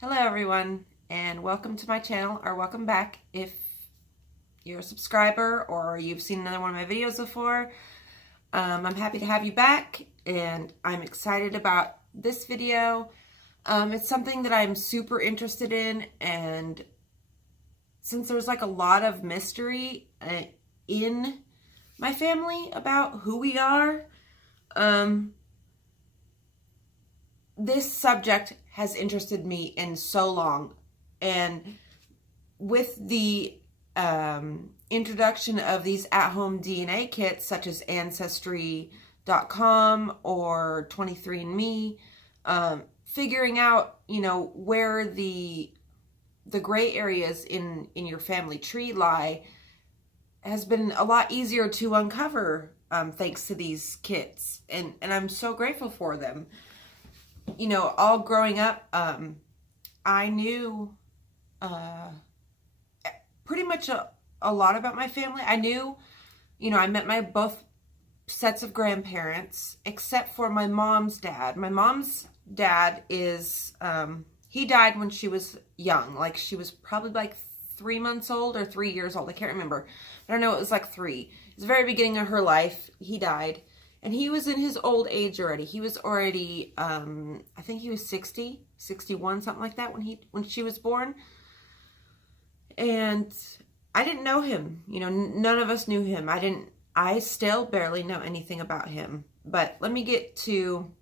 Hello everyone, and welcome to my channel, or welcome back if you're a subscriber or you've seen another one of my videos before. I'm happy to have you back, and I'm excited about this video. It's something that I'm super interested in, and since there's like a lot of mystery in my family about who we are, this subject has interested me in so long. And with the introduction of these at-home DNA kits such as Ancestry.com or 23andMe, figuring out, where the gray areas in your family tree lie has been a lot easier to uncover thanks to these kits. And I'm so grateful for them. All growing up, I knew pretty much a lot about my family. I knew, I met my both sets of grandparents, except for my mom's dad. My mom's dad is, he died when she was young. Like, she was probably like 3 months old or 3 years old. I can't remember. But I know it was like 3. It was the very beginning of her life. He died. And he was in his old age already. He was already, I think he was 60, 61, something like that when she was born. And I didn't know him. None of us knew him. I still barely know anything about him. But let me get to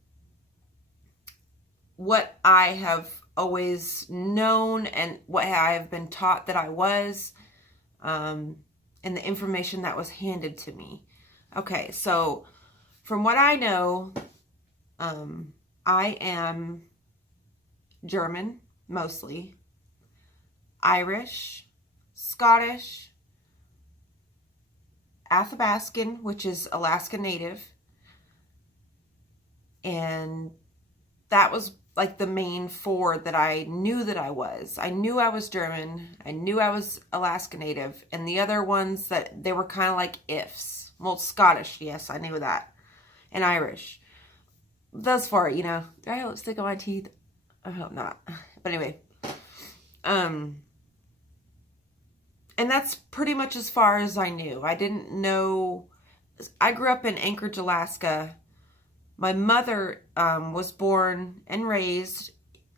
what I have always known and what I have been taught that I was, and the information that was handed to me. Okay, so from what I know, I am German, mostly, Irish, Scottish, Athabascan, which is Alaska Native, and that was like the main 4 that I knew that I was. I knew I was German, I knew I was Alaska Native, and the other ones that they were kind of like ifs. Well, Scottish, yes, I knew that. And Irish. Thus far, do I have lipstick on my teeth? I hope not. But anyway. And that's pretty much as far as I knew. I didn't know. I grew up in Anchorage, Alaska. My mother was born and raised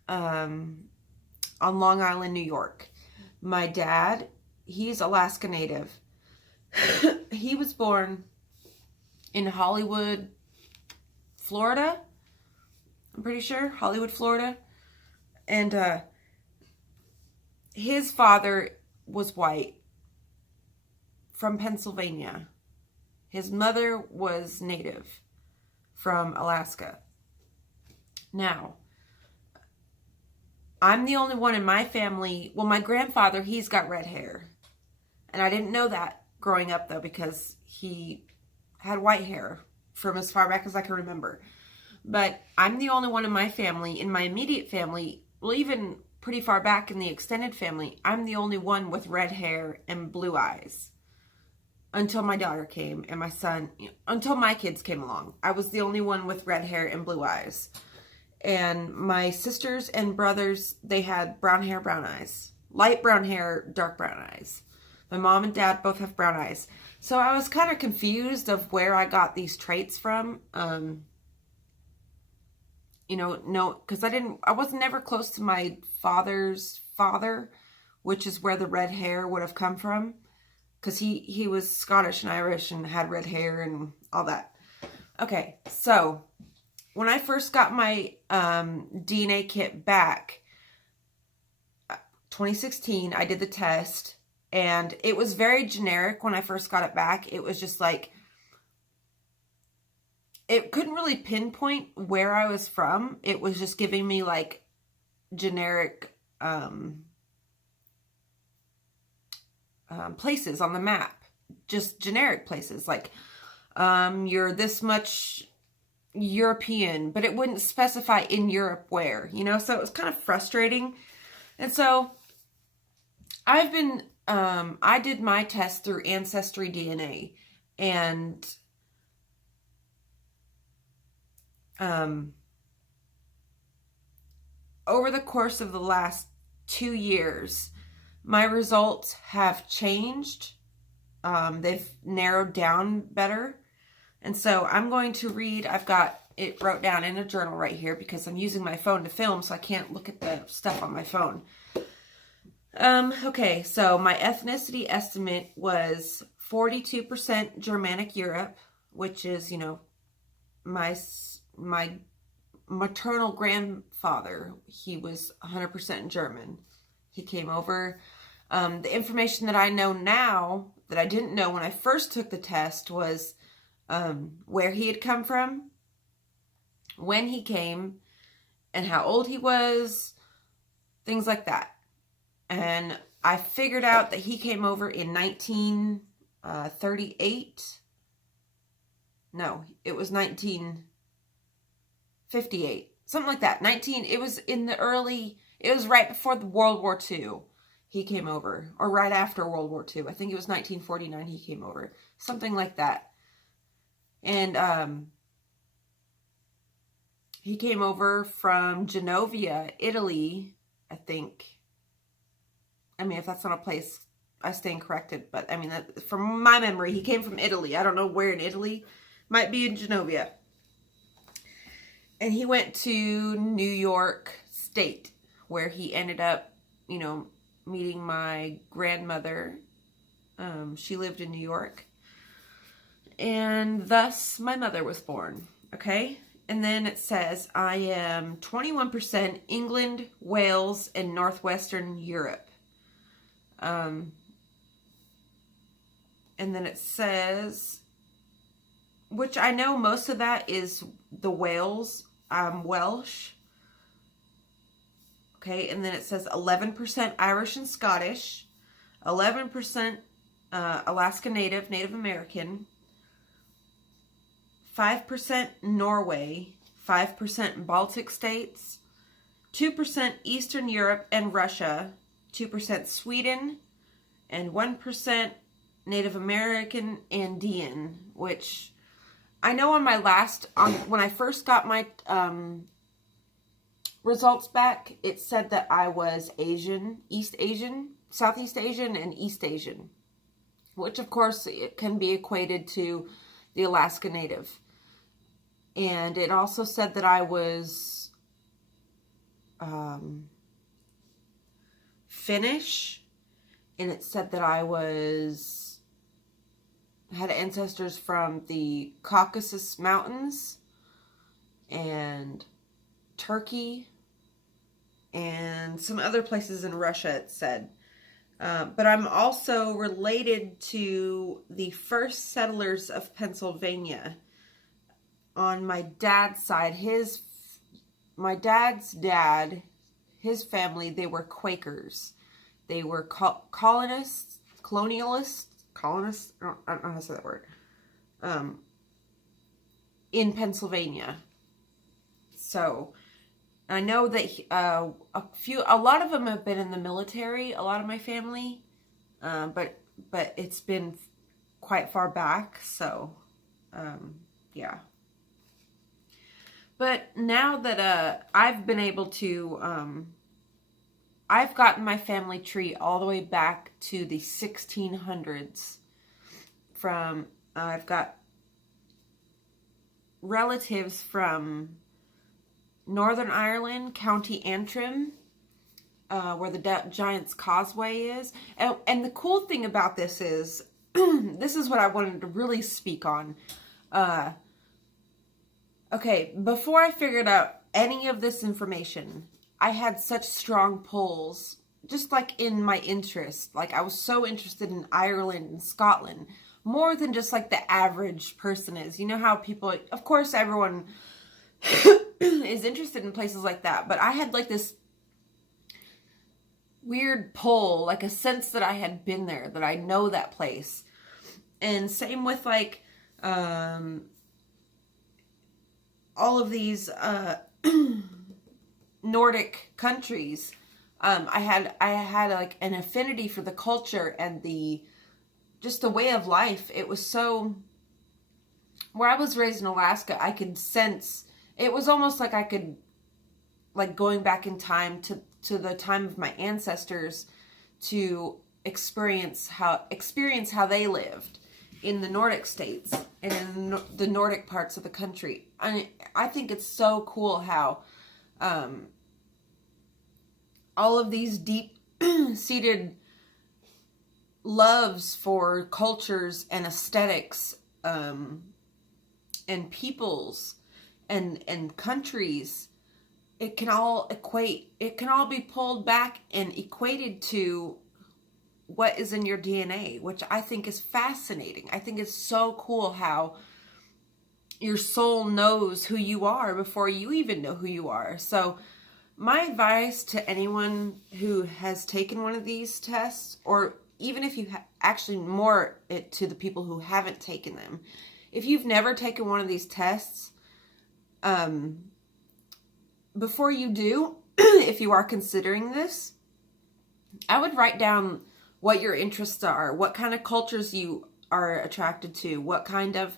on Long Island, New York. My dad, he's Alaska Native. He was born in Hollywood, Florida. I'm pretty sure. Hollywood, Florida. And his father was white from Pennsylvania. His mother was native from Alaska. Now, I'm the only one in my family. Well, my grandfather, he's got red hair. And I didn't know that growing up, though, because he had white hair from as far back as I can remember. But I'm the only one in my family, in my immediate family, well, even pretty far back in the extended family, I'm the only one with red hair and blue eyes. Until my daughter came and my son, until my kids came along. I was the only one with red hair and blue eyes. And my sisters and brothers, they had brown hair, brown eyes. Light brown hair, dark brown eyes. My mom and dad both have brown eyes. So I was kind of confused of where I got these traits from. No, because I was never close to my father's father, which is where the red hair would have come from. Because he was Scottish and Irish and had red hair and all that. Okay, so when I first got my DNA kit back, 2016, I did the test. And it was very generic when I first got it back. It was just like, it couldn't really pinpoint where I was from. It was just giving me like generic places on the map. Just generic places. Like, you're this much European, but it wouldn't specify in Europe where, so it was kind of frustrating. And so I've been, I did my test through Ancestry DNA, and over the course of the last 2 years, my results have changed. They've narrowed down better. And so I'm going to read, I've got it wrote down in a journal right here because I'm using my phone to film, so I can't look at the stuff on my phone. Okay, so my ethnicity estimate was 42% Germanic Europe, which is, you know, my maternal grandfather. He was 100% German. He came over. The information that I know now that I didn't know when I first took the test was where he had come from, when he came, and how old he was, things like that. And I figured out that he came over in 1938. No, it was 1958. Something like that. It was right before the World War II he came over. Or right after World War II. I think it was 1949 he came over. Something like that. And he came over from Genovia, Italy, I think. I mean, if that's not a place, I stand corrected. But, I mean, from my memory, he came from Italy. I don't know where in Italy. Might be in Genovia. And he went to New York State, where he ended up, you know, meeting my grandmother. She lived in New York. And thus, my mother was born. Okay? And then it says, I am 21% England, Wales, and Northwestern Europe. And then it says, which I know most of that is the Wales, Welsh. Okay, and then it says 11% Irish and Scottish, 11% Alaska Native, Native American, 5% Norway, 5% Baltic states, 2% Eastern Europe and Russia, 2% Sweden, and 1% Native American Andean, which I know on my when I first got my results back, it said that I was Asian, East Asian, Southeast Asian, and East Asian, which of course it can be equated to the Alaska Native. And it also said that I was Finnish, and it said that I had ancestors from the Caucasus Mountains and Turkey and some other places in Russia, it said. But I'm also related to the first settlers of Pennsylvania. On my dad's side, my dad's dad, his family, they were Quakers. They were colonialists, I don't know how to say that word, in Pennsylvania. So I know that a lot of them have been in the military, a lot of my family, but it's been quite far back, so yeah. But now that I've been able to, I've gotten my family tree all the way back to the 1600s. I've got relatives from Northern Ireland, County Antrim, where the Giant's Causeway is. And the cool thing about this is, this is what I wanted to really speak on. Okay, before I figured out any of this information, I had such strong pulls, just like in my interest. Like, I was so interested in Ireland and Scotland, more than just like the average person is. You know how people, of course, everyone is interested in places like that, but I had like this weird pull, like a sense that I had been there, that I know that place. And same with like, all of these Nordic countries. I had like an affinity for the culture and just the way of life. It was so, where I was raised in Alaska, I could sense, it was almost like I could like going back in time to the time of my ancestors to experience how they lived in the Nordic states and in the Nordic parts of the country. I think it's so cool how all of these deep seated loves for cultures and aesthetics and peoples and countries, it can all be pulled back and equated to what is in your DNA, which I think is fascinating. I think it's so cool how your soul knows who you are before you even know who you are. So my advice to anyone who has taken one of these tests, or even if you actually more it to the people who haven't taken them, if you've never taken one of these tests, before you do, if you are considering this, I would write down what your interests are, what kind of cultures you are attracted to, what kind of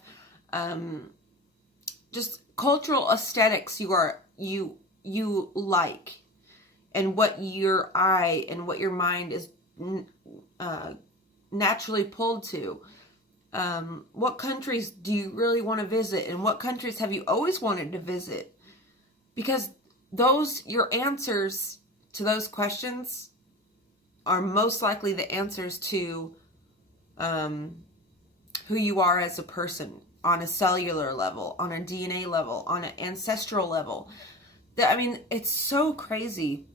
just cultural aesthetics you like, and what your eye and what your mind is naturally pulled to. What countries do you really want to visit, and what countries have you always wanted to visit? Because your answers to those questions are most likely the answers to who you are as a person on a cellular level, on a DNA level, on an ancestral level. I mean, it's so crazy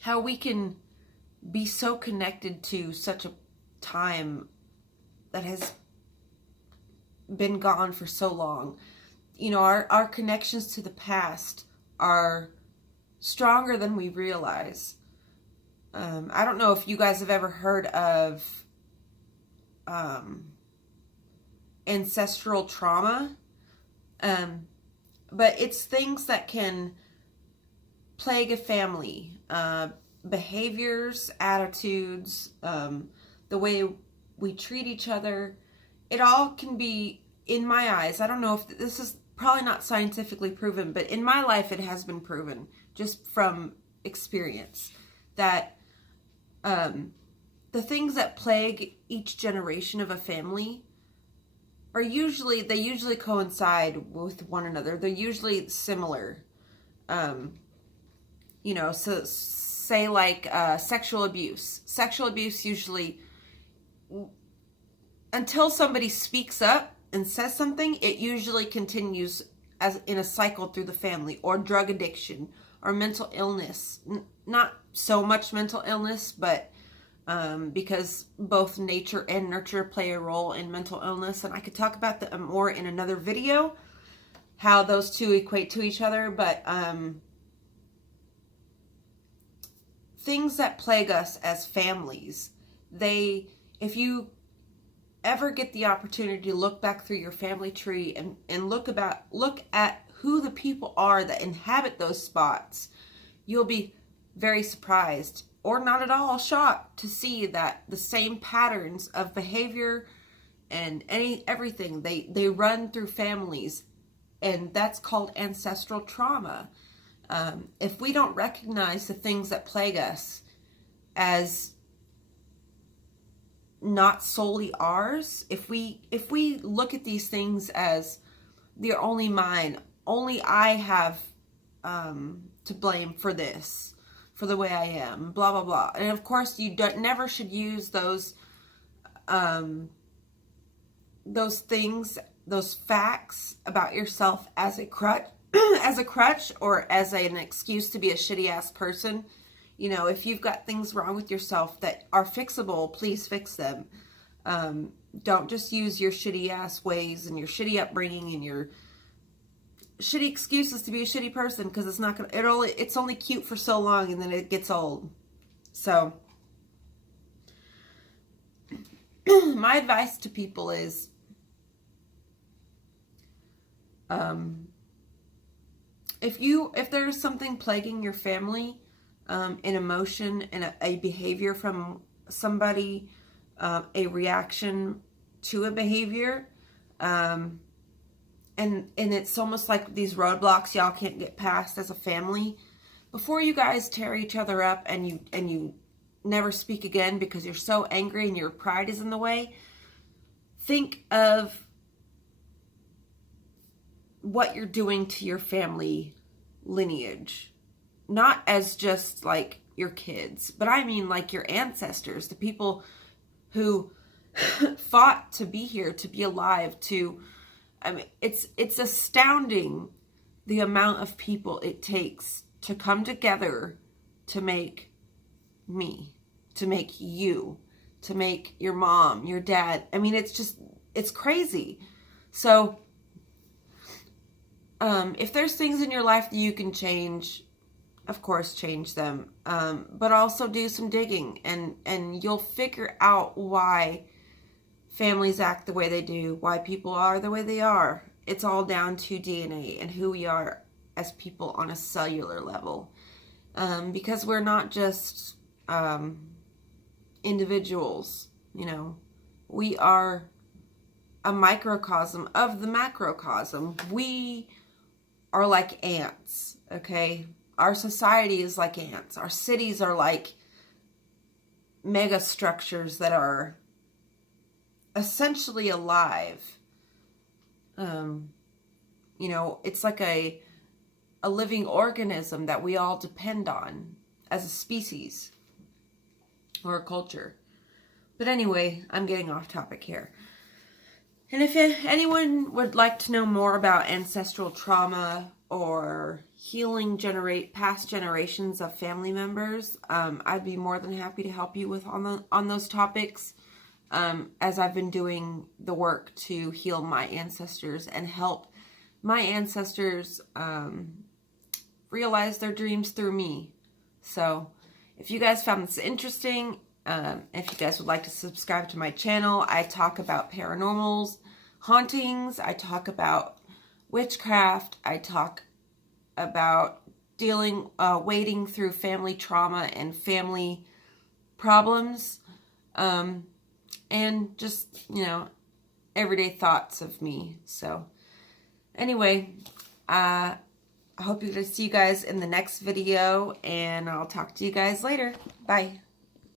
how we can be so connected to such a time that has been gone for so long. You know, our connections to the past are stronger than we realize. I don't know if you guys have ever heard of ancestral trauma, but it's things that can plague a family, behaviors, attitudes, the way we treat each other. It all can be, in my eyes, I don't know if this is probably not scientifically proven, but in my life it has been proven just from experience that the things that plague each generation of a family are usually coincide with one another. They're usually similar. You know, so say like sexual abuse. Sexual abuse usually, until somebody speaks up and says something, it usually continues as in a cycle through the family. Or drug addiction, or mental illness. Not so much mental illness, but because both nature and nurture play a role in mental illness. And I could talk about that more in another video, how those two equate to each other. But things that plague us as families, if you ever get the opportunity to look back through your family tree and look at who the people are that inhabit those spots, you'll be very surprised, or not at all shocked, to see that the same patterns of behavior and everything they run through families, and that's called ancestral trauma. If we don't recognize the things that plague us as not solely ours, if we look at these things as they're only mine, only I have to blame for this, for the way I am, blah blah blah. And of course, you never should use those things, those facts about yourself as a crutch, or as an excuse to be a shitty ass person. You know, if you've got things wrong with yourself that are fixable, please fix them. Don't just use your shitty ass ways and your shitty upbringing and your shitty excuses to be a shitty person, because it's not gonna. It's only cute for so long, and then it gets old. So, my advice to people is, if there's something plaguing your family, an emotion and a behavior from somebody, a reaction to a behavior, and it's almost like these roadblocks y'all can't get past as a family. Before you guys tear each other up and you never speak again because you're so angry and your pride is in the way, think of what you're doing to your family lineage. Not as just like your kids, but I mean like your ancestors, the people who fought to be here, to be alive, I mean, it's astounding the amount of people it takes to come together to make me, to make you, to make your mom, your dad. I mean, it's crazy. So, if there's things in your life that you can change, of course, change them. But also do some digging, and you'll figure out why families act the way they do, why people are the way they are. It's all down to DNA and who we are as people on a cellular level. Because we're not just individuals, you know. We are a microcosm of the macrocosm. We are like ants, okay? Our society is like ants. Our cities are like mega structures that are essentially alive. You know, it's like a living organism that we all depend on as a species or a culture. But anyway, I'm getting off topic here. And if anyone would like to know more about ancestral trauma or healing past generations of family members, I'd be more than happy to help you with on those topics. As I've been doing the work to heal my ancestors and help my ancestors realize their dreams through me. So if you guys found this interesting, if you guys would like to subscribe to my channel, I talk about paranormals, hauntings, I talk about witchcraft, I talk about wading through family trauma and family problems, and just, you know, everyday thoughts of me. So anyway, I hope to see you guys in the next video, and I'll talk to you guys later. Bye.